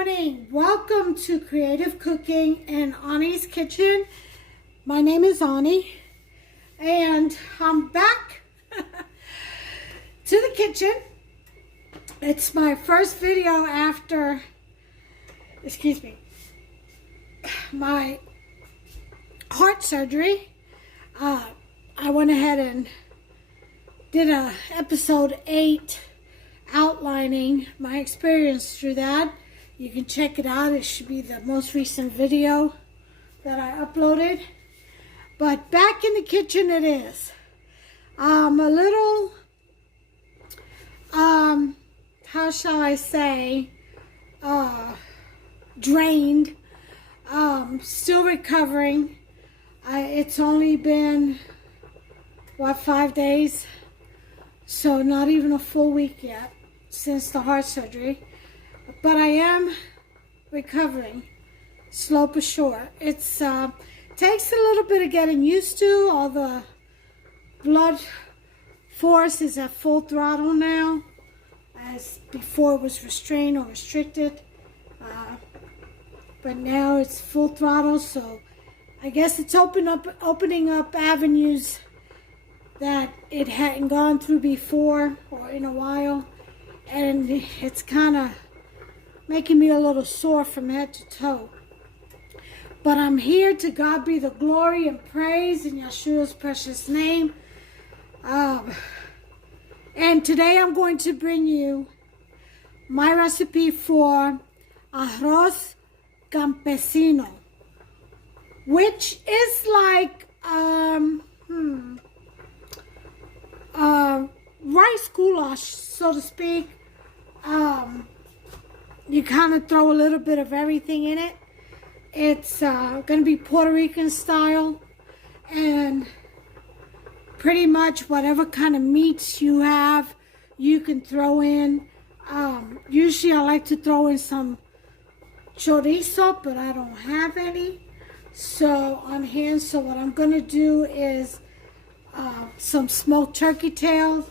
morning. Welcome to Creative Cooking in Ani's Kitchen. My name is Ani and I'm back to the kitchen. It's my first video after, my heart surgery. I went ahead and did a episode 8 outlining my experience through that. You can check it out. It should be the most recent video that I uploaded. But back in the kitchen it is. I'm a little, how shall I say, drained. Still recovering. It's only been, 5 days? So not even a full week yet since the heart surgery. But I am recovering, slow but sure. It's takes a little bit of getting used to. All the blood force is at full throttle now, as before it was restrained or restricted. But now it's full throttle, so I guess it's opening up avenues that it hadn't gone through before or in a while, and it's kind of making me a little sore from head to toe. But I'm here. To God be the glory and praise in Yeshua's precious name. And today I'm going to bring you my recipe for arroz campesino, which is like rice goulash, so to speak. You kind of throw a little bit of everything in it. It's going to be Puerto Rican style, and pretty much whatever kind of meats you have, you can throw in. Usually I like to throw in some chorizo, but I don't have any on hand. So what I'm going to do is some smoked turkey tails,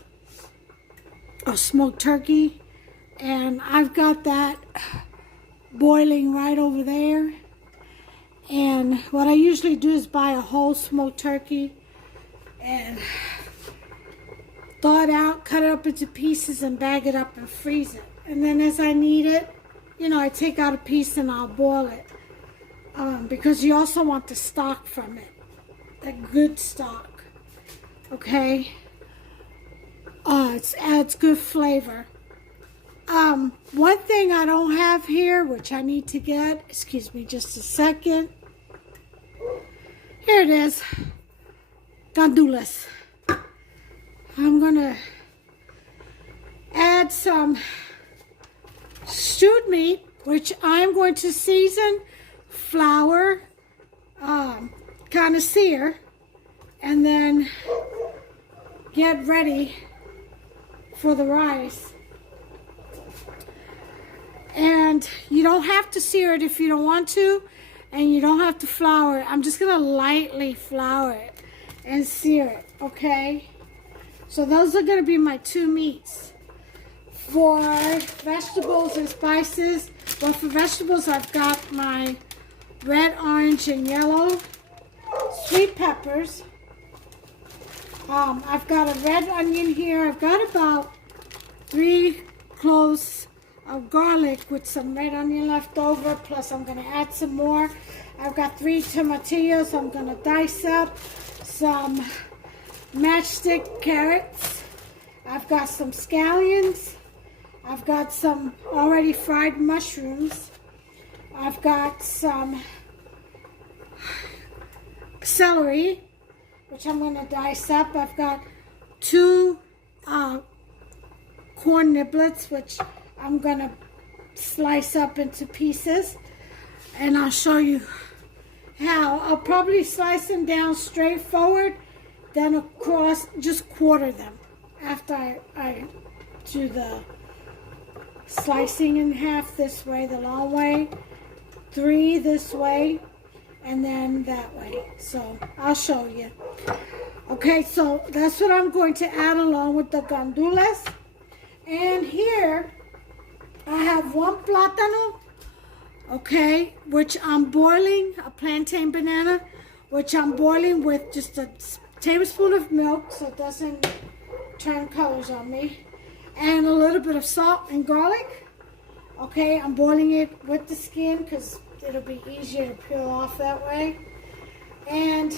or smoked turkey, and I've got that boiling right over there. And what I usually do is buy a whole smoked turkey and thaw it out, cut it up into pieces, and bag it up and freeze it. And then as I need it, I take out a piece and I'll boil it, because you also want the stock from it, that good stock. Okay, it adds good flavor. One thing I don't have here, which I need to get, excuse me just a second. Here it is, gandules. I'm gonna add some stewed meat, which I'm going to season, flour, kind of sear, and then get ready for the rice. And you don't have to sear it if you don't want to, and you don't have to flour it. I'm just going to lightly flour it and sear it, okay? So those are going to be my two meats. For vegetables and spices, well, for vegetables I've got my red, orange, and yellow sweet peppers. I've got a red onion here. I've got about 3 cloves of garlic with some red onion left over, plus I'm going to add some more. I've got 3 tomatillos. I'm going to dice up some matchstick carrots. I've got some scallions. I've got some already fried mushrooms. I've got some celery, which I'm going to dice up. I've got 2 corn niblets, which I'm going to slice up into pieces, and I'll show you how. I'll probably slice them down straight forward, then across, just quarter them after I do the slicing in half this way, the long way, 3 this way, and then that way. So I'll show you. Okay, so that's what I'm going to add along with the gandules. And here I have 1 plátano, okay, which I'm boiling, a plantain banana, which I'm boiling with just a tablespoon of milk so it doesn't turn colors on me, and a little bit of salt and garlic. Okay, I'm boiling it with the skin because it'll be easier to peel off that way. And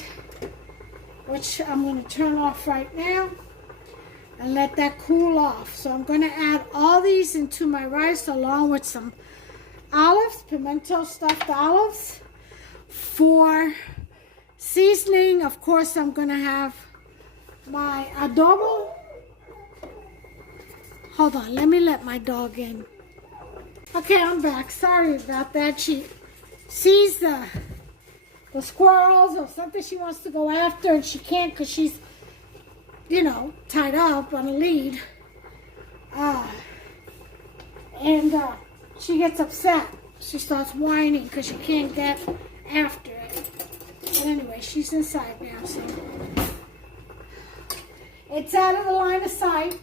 which I'm going to turn off right now and let that cool off. So I'm going to add all these into my rice along with some olives, pimento stuffed olives. For seasoning, of course, I'm going to have my adobo. Hold on, let me let my dog in. Okay, I'm back. Sorry about that. She sees the squirrels or something she wants to go after, and she can't because she's, you know, tied up on a lead. She gets upset. She starts whining because she can't get after it. But anyway, she's inside now, so it's out of the line of sight.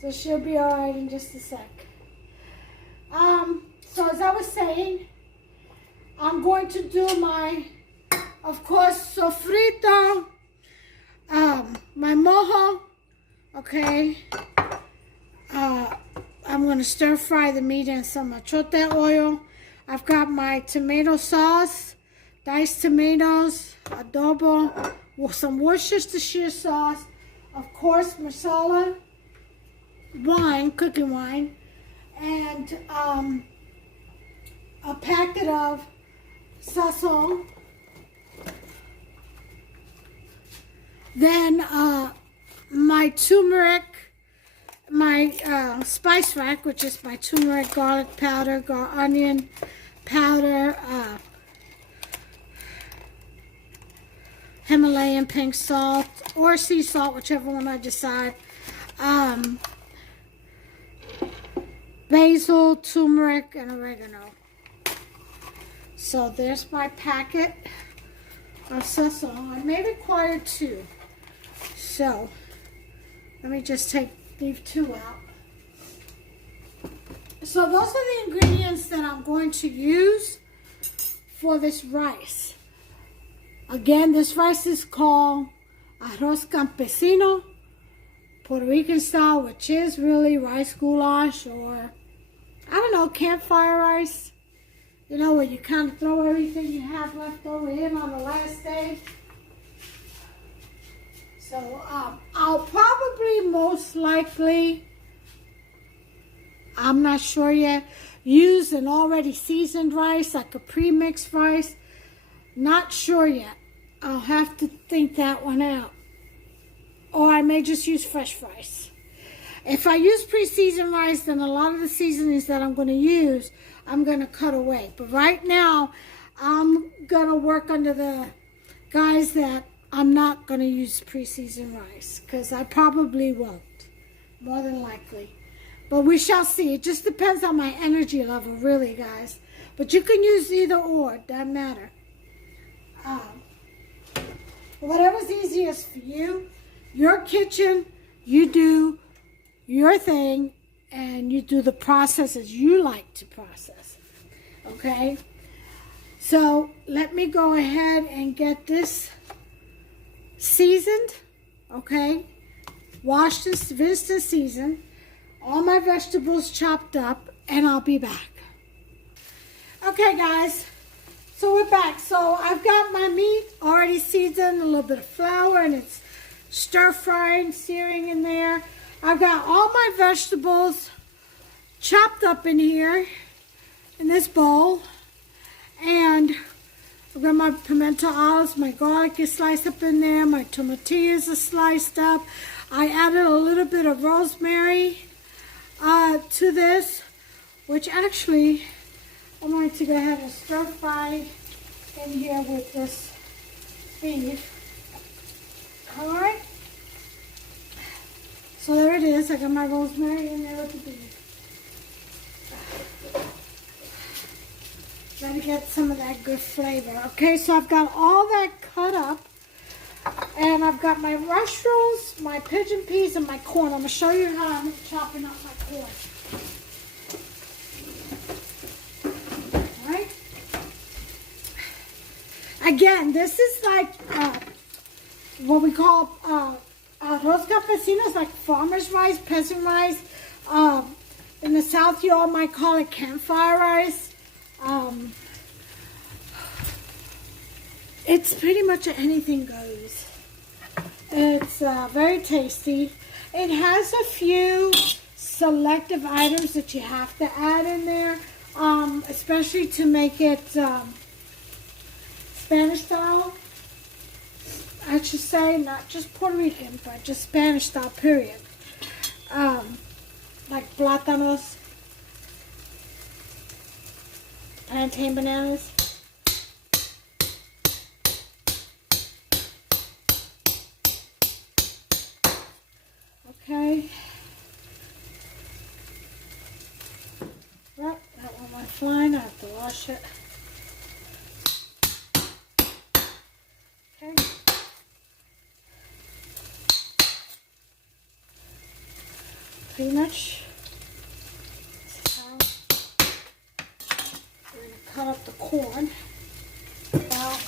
So she'll be all right in just a sec. So as I was saying, I'm going to do my, of course, sofrito, my mojo, okay. I'm going to stir fry the meat in some achote oil. I've got my tomato sauce, diced tomatoes, adobo, with some Worcestershire sauce, of course, masala, wine, cooking wine, and a packet of sazon. Then my turmeric, my spice rack, which is my turmeric, garlic powder, onion powder, Himalayan pink salt or sea salt, whichever one I decide. Basil, turmeric, and oregano. So there's my packet of sazon. I may require 2. So let me just leave 2 out. So those are the ingredients that I'm going to use for this rice. Again, this rice is called arroz campesino, Puerto Rican style, which is really rice goulash, or I don't know, campfire rice. You know, where you kind of throw everything you have left over in on the last day. So I'll probably most likely, I'm not sure yet, use an already seasoned rice, like a pre-mixed rice. Not sure yet. I'll have to think that one out. Or I may just use fresh rice. If I use pre-seasoned rice, then a lot of the seasonings that I'm going to use, I'm going to cut away. But right now, I'm going to work under the guys that I'm not going to use pre-seasoned rice, because I probably won't, more than likely. But we shall see. It just depends on my energy level, really, guys. But you can use either or. It doesn't matter. Whatever's easiest for you, your kitchen, you do your thing, and you do the processes you like to process. Okay? So let me go ahead and get this seasoned. Okay? Washed and rinsed and seasoned. All my vegetables chopped up, and I'll be back. Okay, guys. So we're back. So I've got my meat already seasoned, a little bit of flour, and it's stir-frying, searing in there. I've got all my vegetables chopped up in here, in this bowl. And I've got my pimento olives, my garlic is sliced up in there, my tomatillos are sliced up. I added a little bit of rosemary to this, which actually I'm going to go ahead and stir fry in here with this beef. Alright. So there it is. I got my rosemary in there with the beef. Let me get some of that good flavor. Okay, so I've got all that cut up. And I've got my mushrooms, my pigeon peas, and my corn. I'm going to show you how I'm chopping up my corn. Again, this is like what we call arroz campesinos, like farmer's rice, peasant rice. In the South, you all might call it campfire rice. It's pretty much anything goes. It's very tasty. It has a few selective items that you have to add in there, especially to make it Spanish style. I should say, not just Puerto Rican, but just Spanish style, period. Like plátanos, plantain bananas. Okay. Well, that one went flying. I have to wash it. Okay. Pretty much. This is how we're going to cut up the corn. About.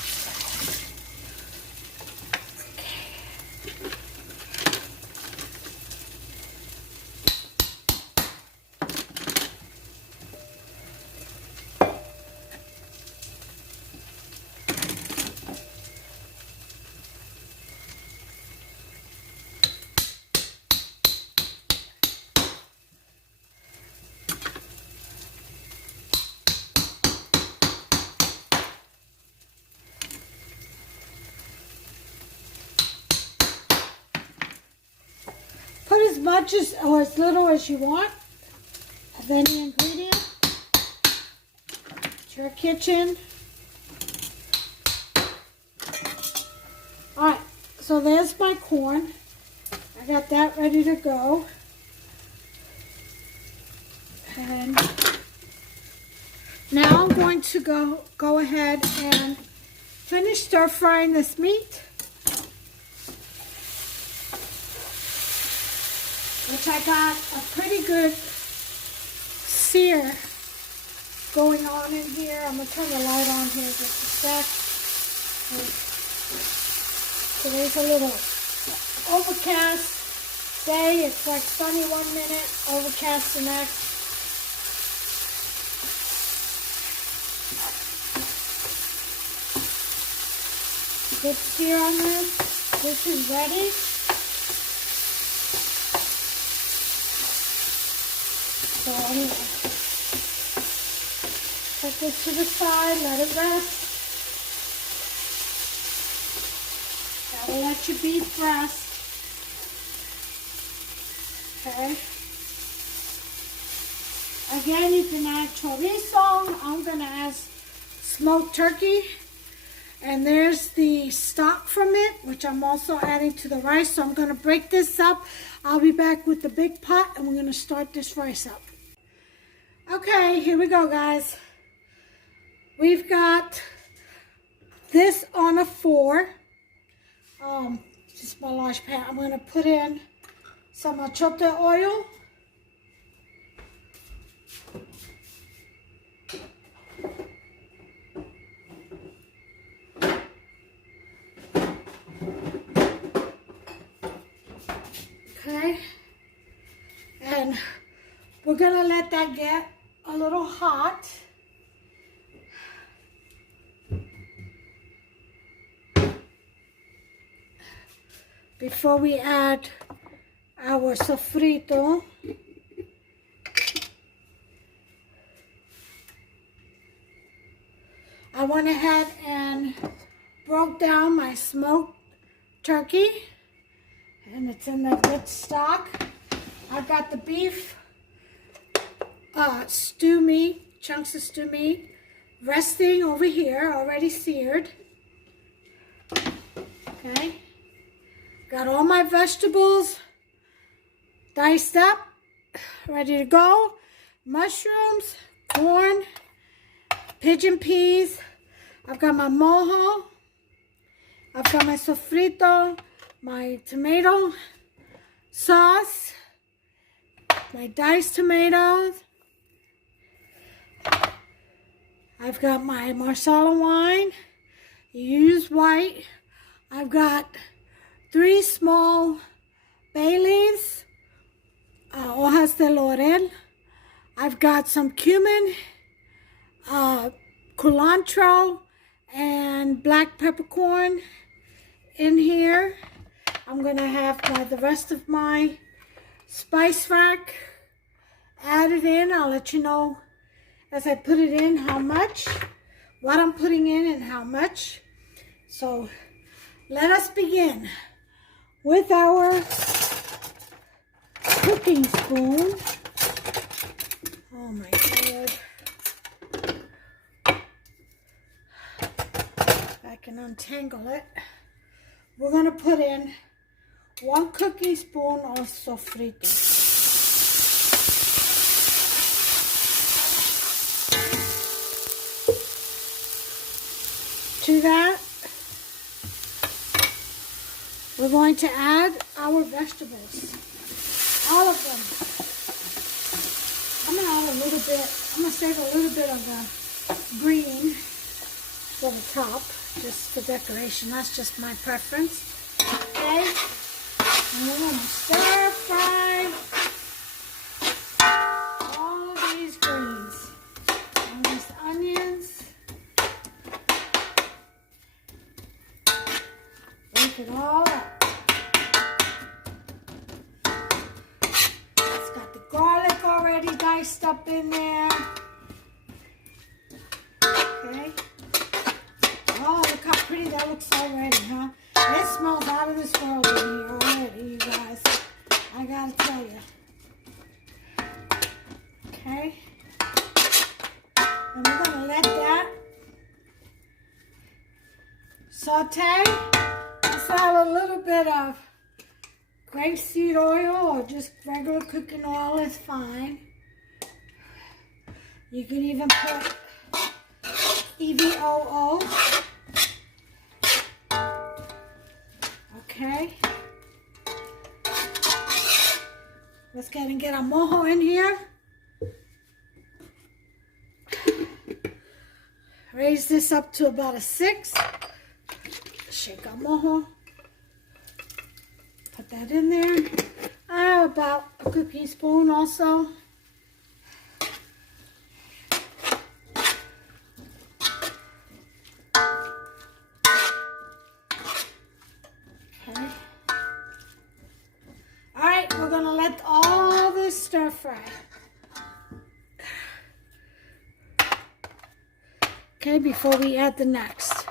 Put as much as or as little as you want of any ingredient. It's your kitchen. Alright, so there's my corn. I got that ready to go. And now I'm going to go ahead and finish stir frying this meat, which I got a pretty good sear going on in here. I'm going to turn the light on here just a sec. Today's a little overcast day. It's like sunny 1 minute, overcast the next. Good sear on this. This is ready. So anyway, put this to the side, let it rest. Gotta let your beef rest. Okay. Again, you can add chorizo. I'm gonna add smoked turkey. And there's the stock from it, which I'm also adding to the rice. So I'm gonna break this up. I'll be back with the big pot and we're gonna start this rice up. Okay, here we go, guys. We've got this on a 4. Just my large pan. I'm gonna put in some achote oil. Okay, and we're gonna let that get a little hot. Before we add our sofrito. I went ahead and broke down my smoked turkey, and it's in the good stock. I've got the beef stew meat, chunks of stew meat, resting over here, already seared. Okay. Got all my vegetables diced up, ready to go. Mushrooms, corn, pigeon peas. I've got my mojo. I've got my sofrito, my tomato sauce, my diced tomatoes. I've got my marsala wine. You use white. I've got 3 small bay leaves, hojas de laurel. I've got some cumin, culantro, and black peppercorn in here. I'm gonna have the rest of my spice rack added in. I'll let you know as I put it in how much, what I'm putting in and how much. So let us begin with our cooking spoon. Oh my God. I can untangle it. We're going to put in 1 cooking spoon of sofrito. To that, we're going to add our vegetables. All of them. I'm going to add a little bit, I'm going to save a little bit of the green for the top, just for decoration. That's just my preference. Okay? And we're going to stir fry all of these greens. And these onions. Wake it all up. It's got the garlic already diced up in there. Okay. Oh, look how pretty that looks already, huh? It smells out of this world in here already, you guys. I gotta tell you. Okay. And we're gonna let that saute. Let's add a little bit of grapeseed oil or just regular cooking oil is fine. You can even put EVOO. Okay. Let's go and get our mojo in here. Raise this up to about a 6. Shake our mojo. Put that in there. I have about a cooking spoon also. Okay. Alright, we're going to let all this stir fry. Okay, before we add the next.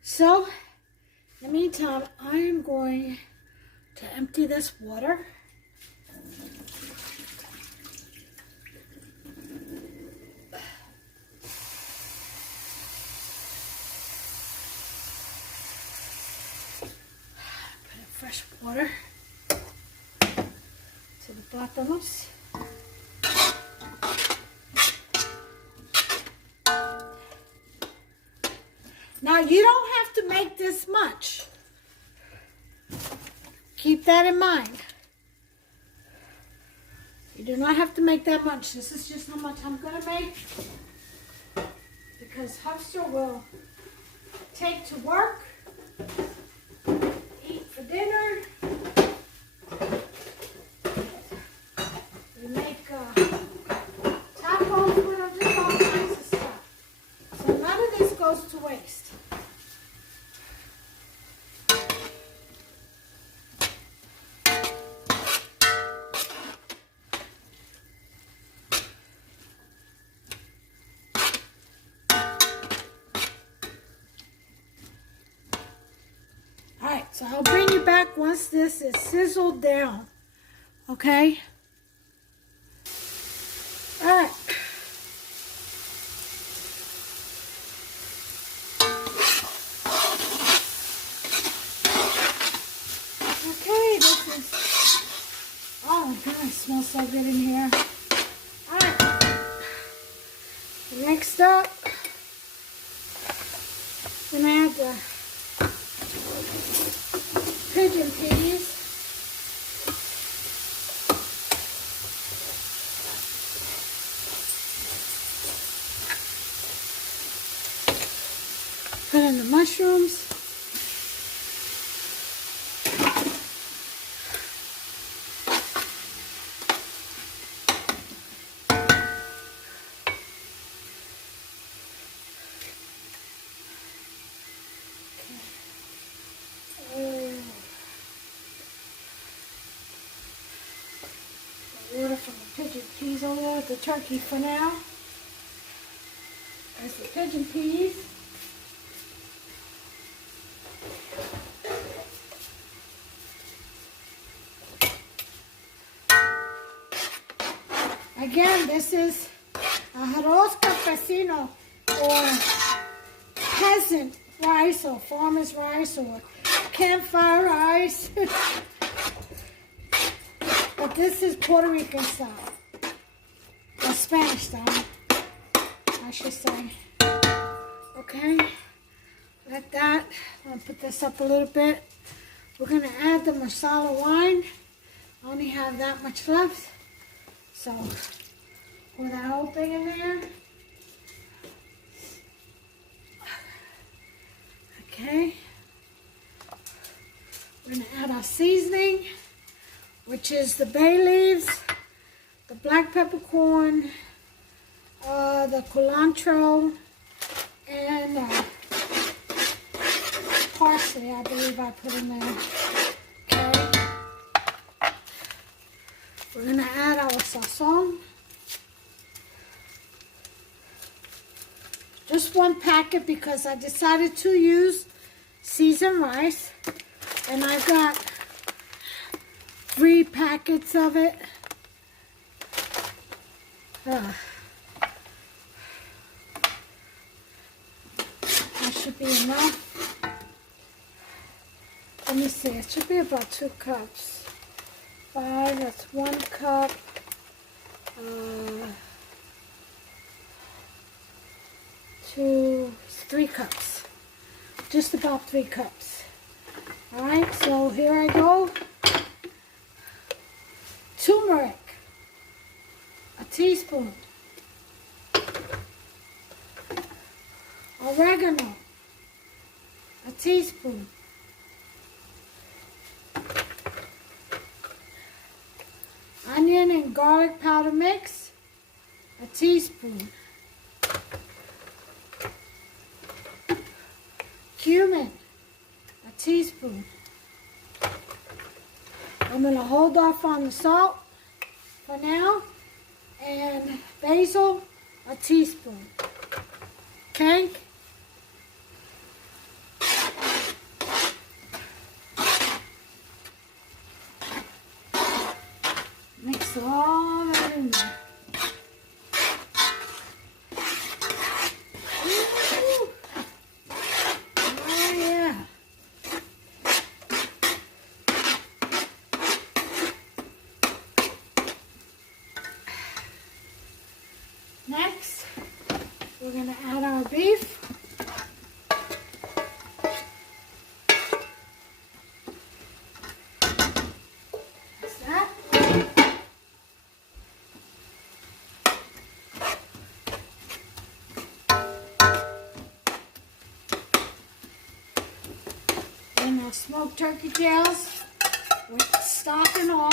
So, in the meantime, I am going to empty this water. Put in fresh water to the plátanos. Now, you don't have to make this much. Keep that in mind. You do not have to make that much. This is just how much I'm going to make. Because Hubster will take to work, eat for dinner. We make tacos, whatever, just all kinds of stuff. So none of this goes to waste. So I'll bring you back once this is sizzled down, okay? All right. Okay, this is, oh my goodness, it smells so good in here. All right. Next up, I'm gonna add the pigeon peas. Put in the mushrooms. Water from the pigeon peas over there with the turkey for now. There's the pigeon peas. Again, this is arroz campesino, or peasant rice, or farmer's rice, or campfire rice. But this is Puerto Rican style, or Spanish style, I should say. Okay, like that. I'm gonna put this up a little bit. We're gonna add the masala wine. I only have that much left, so pour that whole thing in there. Okay, we're gonna add our seasoning, which is the bay leaves, the black peppercorn, the cilantro, and parsley, I believe I put in there. Okay. We're going to add our sazon. Just one packet because I decided to use seasoned rice. And I've got 3 packets of it. That should be enough. Let me see, it should be about 2 cups. 5, that's 1 cup. 2, 3 cups. Just about 3 cups. Alright, so here I go. Turmeric, a teaspoon. Oregano, a teaspoon. Onion and garlic powder mix, a teaspoon. Cumin, a teaspoon. I'm going to hold off on the salt for now. And basil, a teaspoon. Okay? Mix all that in there. Ooh. Oh yeah. Next, we're going to add our beef. And our smoked turkey tails with stock and all.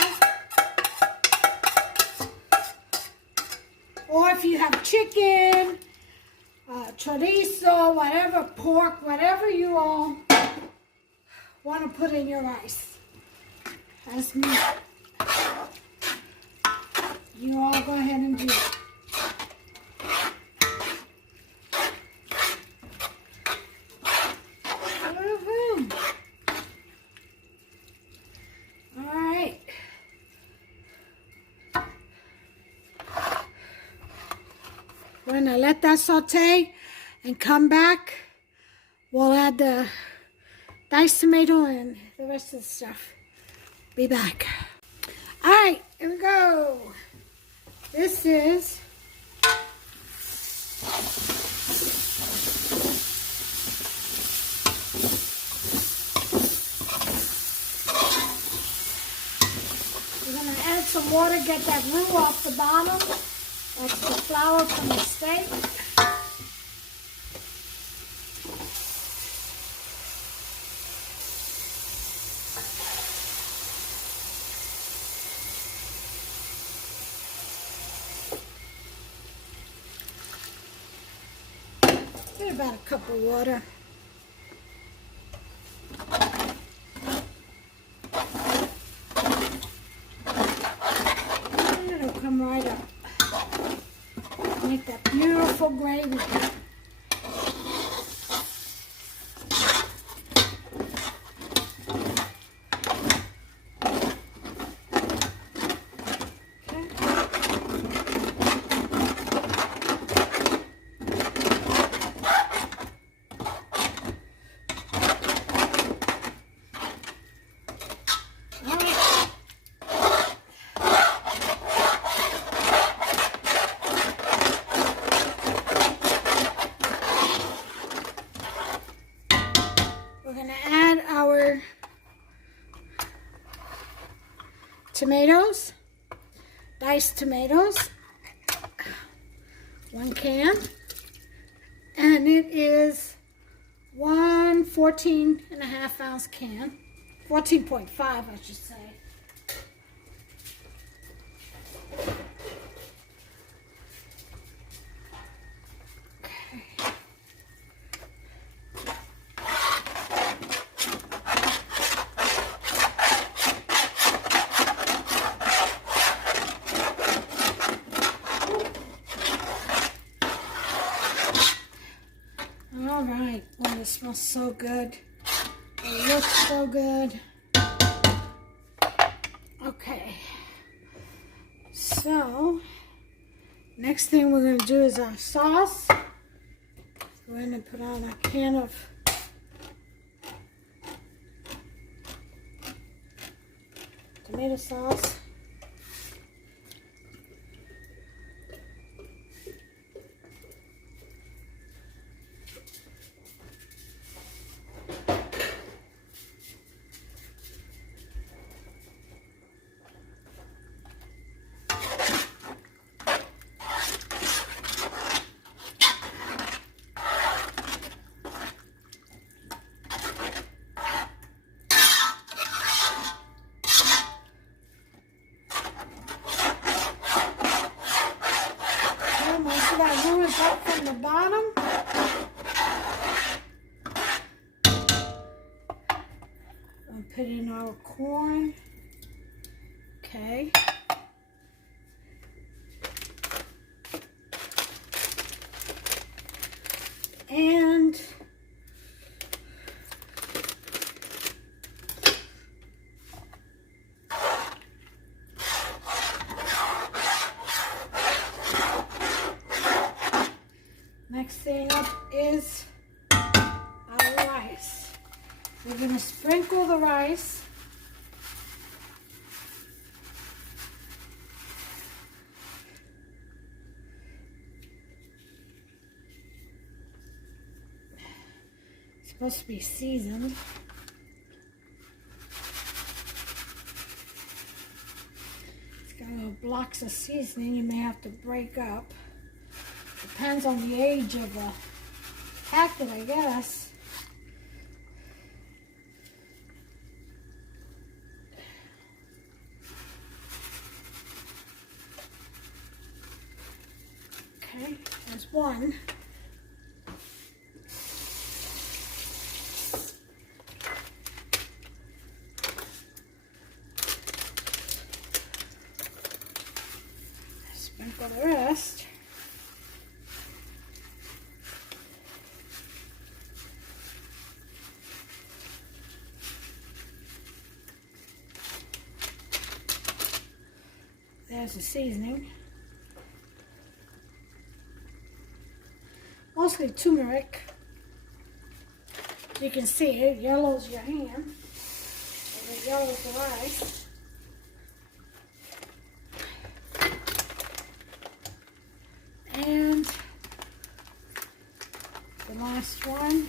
Or if you have chicken, chorizo, whatever, pork, whatever you all want to put in your rice as meat, you all go ahead and do it. We're going to let that saute and come back. We'll add the diced tomato and the rest of the stuff. Be back. Alright, here we go. This is we're going to add some water, get that roux off the bottom. That's the flour from the steak. Get about a cup of water. And it'll come right up. Make that beautiful gravy. We're going to add our tomatoes, diced tomatoes, 1 can, and it is 1 14.5-ounce can, 14.5 I should say. All right, oh, this smells so good. It looks so good. Okay, so next thing we're going to do is our sauce. We're going to put on a can of tomato sauce. Most of our glue is up from the bottom. We'll put in our corn. Okay. And next thing up is our rice. We're going to sprinkle the rice. It's supposed to be seasoned. It's got little blocks of seasoning you may have to break up. Depends on the age of the packet, I guess. Okay, there's one. Sprinkle the rest. There's the seasoning. Mostly turmeric. You can see it yellows your hand, and it yellows the rice. And the last one.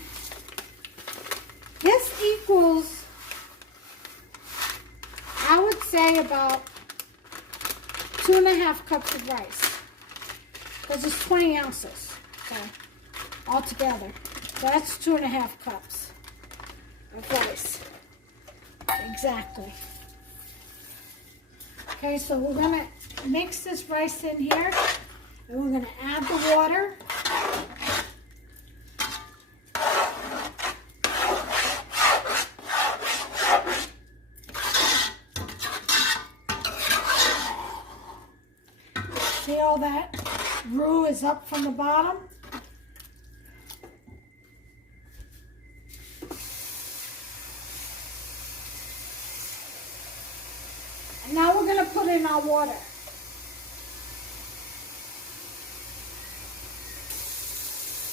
This equals, I would say, about 2.5 cups of rice, because it's 20 ounces, okay, altogether. So that's 2.5 cups of rice, exactly. Okay, so we're gonna mix this rice in here, and we're gonna add the water. all that roux is up from the bottom. And now we're going to put in our water.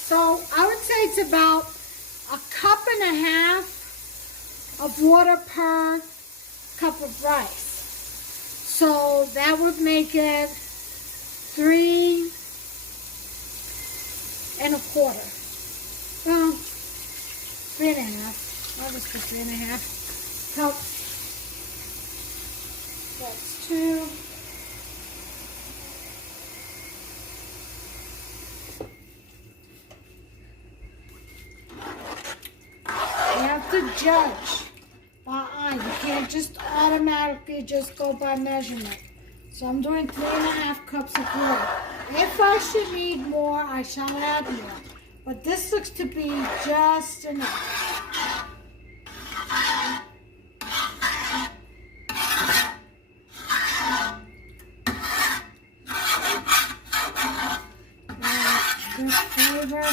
So I would say it's about 1.5 cups of water per cup of rice. So that would make it 3 1/4. Well, 3 1/2. I'll just put 3 1/2 cups. That's 2. You have to judge by eye. You can't just automatically just go by measurement. So I'm doing 3 1/2 cups of water. If I should need more, I shall add more. But this looks to be just enough. Good flavor.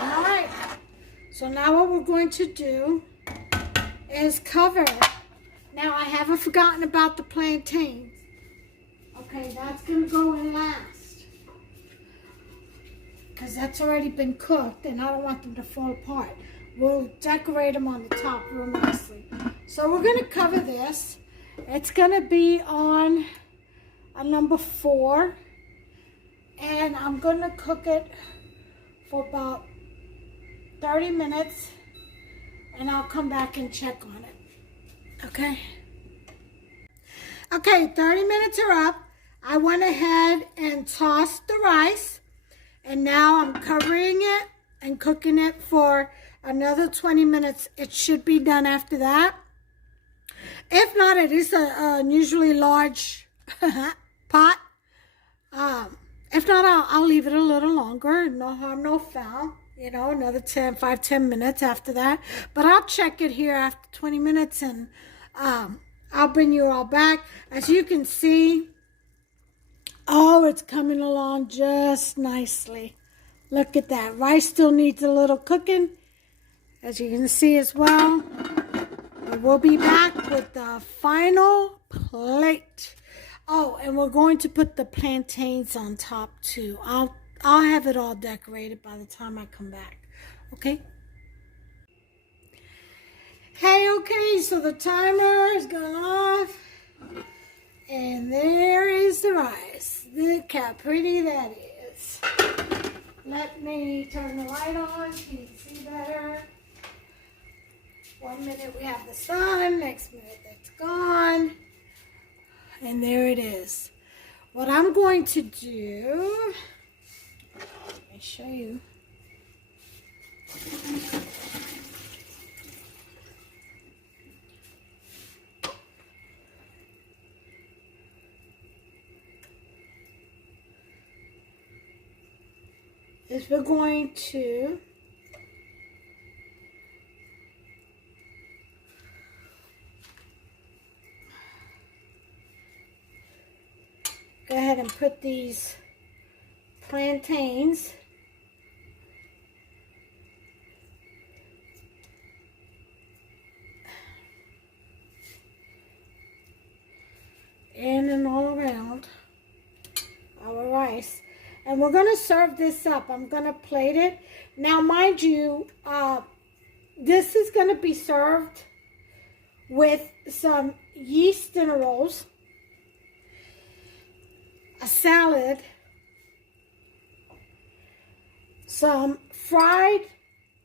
Alright, so now what we're going to do is cover it. Now I haven't forgotten about the plantains. Okay, that's going to go in last. Because that's already been cooked and I don't want them to fall apart. We'll decorate them on the top real nicely. So we're going to cover this. It's going to be on a number 4. And I'm going to cook it for about 30 minutes. And I'll come back and check on it. Okay? Okay, 30 minutes are up. I went ahead and tossed the rice. And now I'm covering it and cooking it for another 20 minutes. It should be done after that. If not, it is an unusually large pot. If not, I'll leave it a little longer. No harm, no foul. You know, another 5-10 minutes after that. But I'll check it here after 20 minutes and I'll bring you all back. As you can see, oh, it's coming along just nicely. Look at that. Rice still needs a little cooking, as you can see as well. But we'll be back with the final plate. Oh, and we're going to put the plantains on top too. I'll have it all decorated by the time I come back. Okay? Hey, okay, so the timer has gone off. And there is the rice. Look how pretty that is. Let me turn the light on so you can see better. 1 minute we have the sun, next minute it's gone. And there it is. What I'm going to do, let me show you. Is we're going to go ahead and put these plantains in and all around our rice. And we're going to serve this up. I'm going to plate it. Now, mind you, this is going to be served with some yeast dinner rolls, a salad, some fried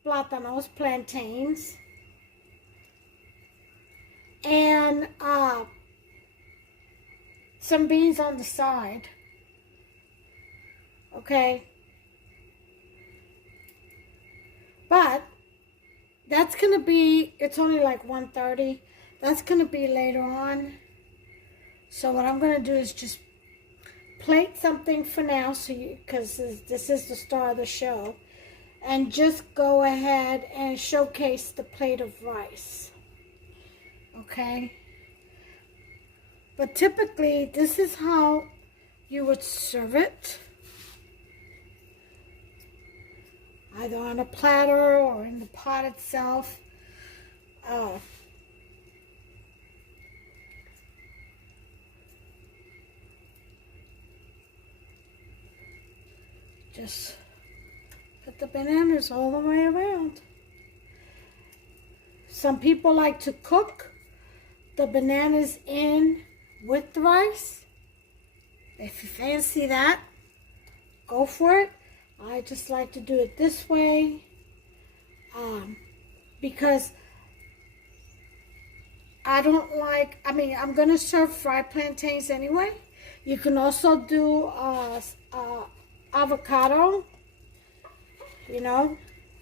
plátanos, plantains, and some beans on the side. Okay, but that's going to be, it's only like 1:30. That's going to be later on. So what I'm going to do is just plate something for now, so because this is the star of the show, and just go ahead and showcase the plate of rice. Okay, But typically, this is how you would serve it. Either on a platter or in the pot itself. Just put the bananas all the way around. Some people like to cook the bananas in with the rice. If you fancy that, go for it. I just like to do it this way because I don't like, I'm going to serve fried plantains anyway. You can also do avocado,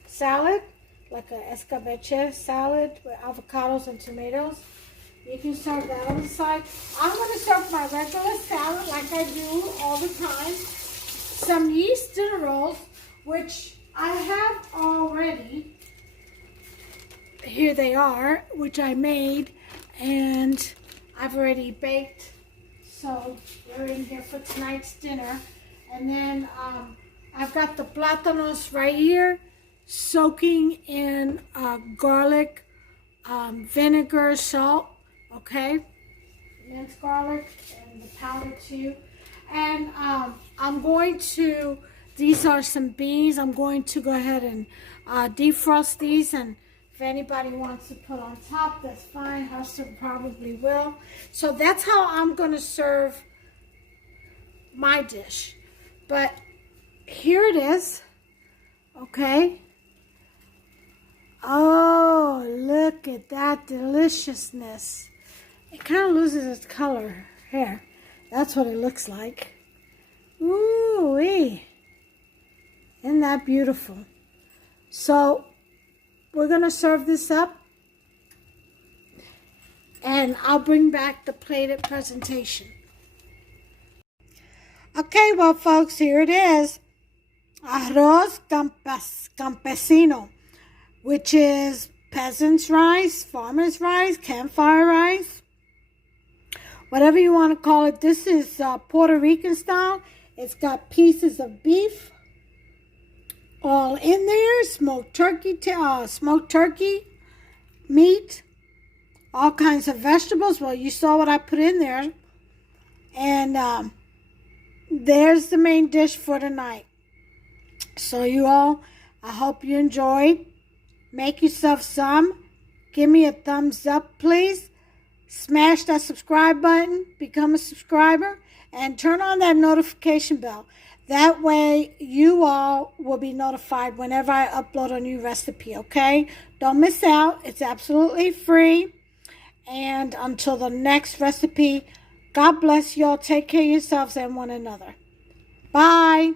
salad, like a escabeche salad with avocados and tomatoes. You can serve that on the side. I'm going to serve my regular salad like I do all the time. Some yeast dinner rolls, which I have already. Here they are, which I made, and I've already baked. So they're in here for tonight's dinner. And then I've got the plátanos right here, soaking in garlic, vinegar, salt, okay? Minced garlic and the powder too. And I'm going to, these are some beans. I'm going to go ahead and defrost these, and if anybody wants to put on top, that's fine. Hester probably will. So that's how I'm going to serve my dish. But here it is, okay? Oh, look at that deliciousness. It kind of loses its color here. That's what it looks like. Ooh-wee. Isn't that beautiful? So we're going to serve this up, and I'll bring back the plated presentation. Okay, well, folks, here it is. Arroz campesino, which is peasant's rice, farmer's rice, campfire rice, whatever you want to call it. This is Puerto Rican style. It's got pieces of beef all in there, smoked turkey, meat, all kinds of vegetables. Well, you saw what I put in there. And there's the main dish for tonight. So you all, I hope you enjoyed. Make yourself some. Give me a thumbs up, please. Smash that subscribe button. Become a subscriber. And turn on that notification bell. That way you all will be notified whenever I upload a new recipe, okay? Don't miss out. It's absolutely free. And until the next recipe, God bless y'all. Take care of yourselves and one another. Bye.